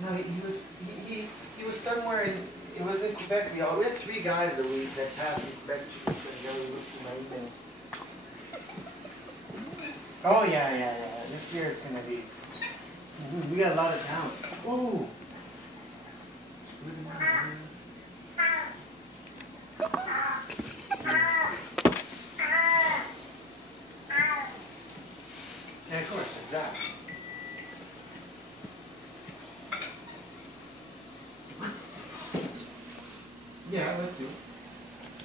No, he was somewhere in, it was in Quebec. We had three guys that passed in Quebec. We looked through my emails. Oh yeah. This year it's gonna be. We got a lot of talent. Ooh. Yeah, of course, exactly. Yeah, I would too.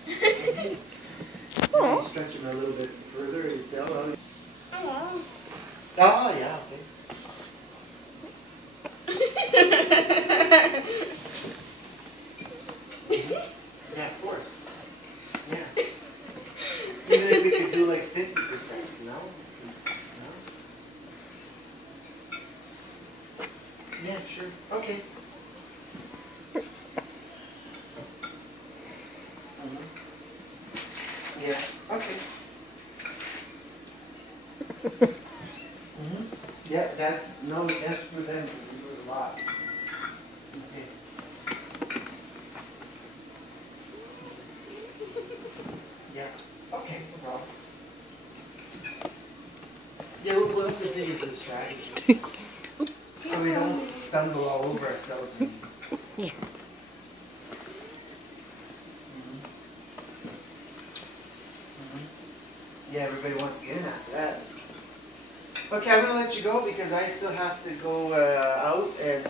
Maybe stretch him a little bit further and tell. Oh, yeah, okay. Yeah, of course. Yeah. Even if we could do like 50%, you know? Yeah, sure. Okay. Yeah, okay. Yeah, that's for them. It was a lot. Okay. Yeah. Okay, no problem. Yeah, we'll have to think of the strategy. So we don't stumble all over ourselves. Yeah. Yeah, everybody wants to get in after that. Okay, I'm going to let you go because I still have to go out and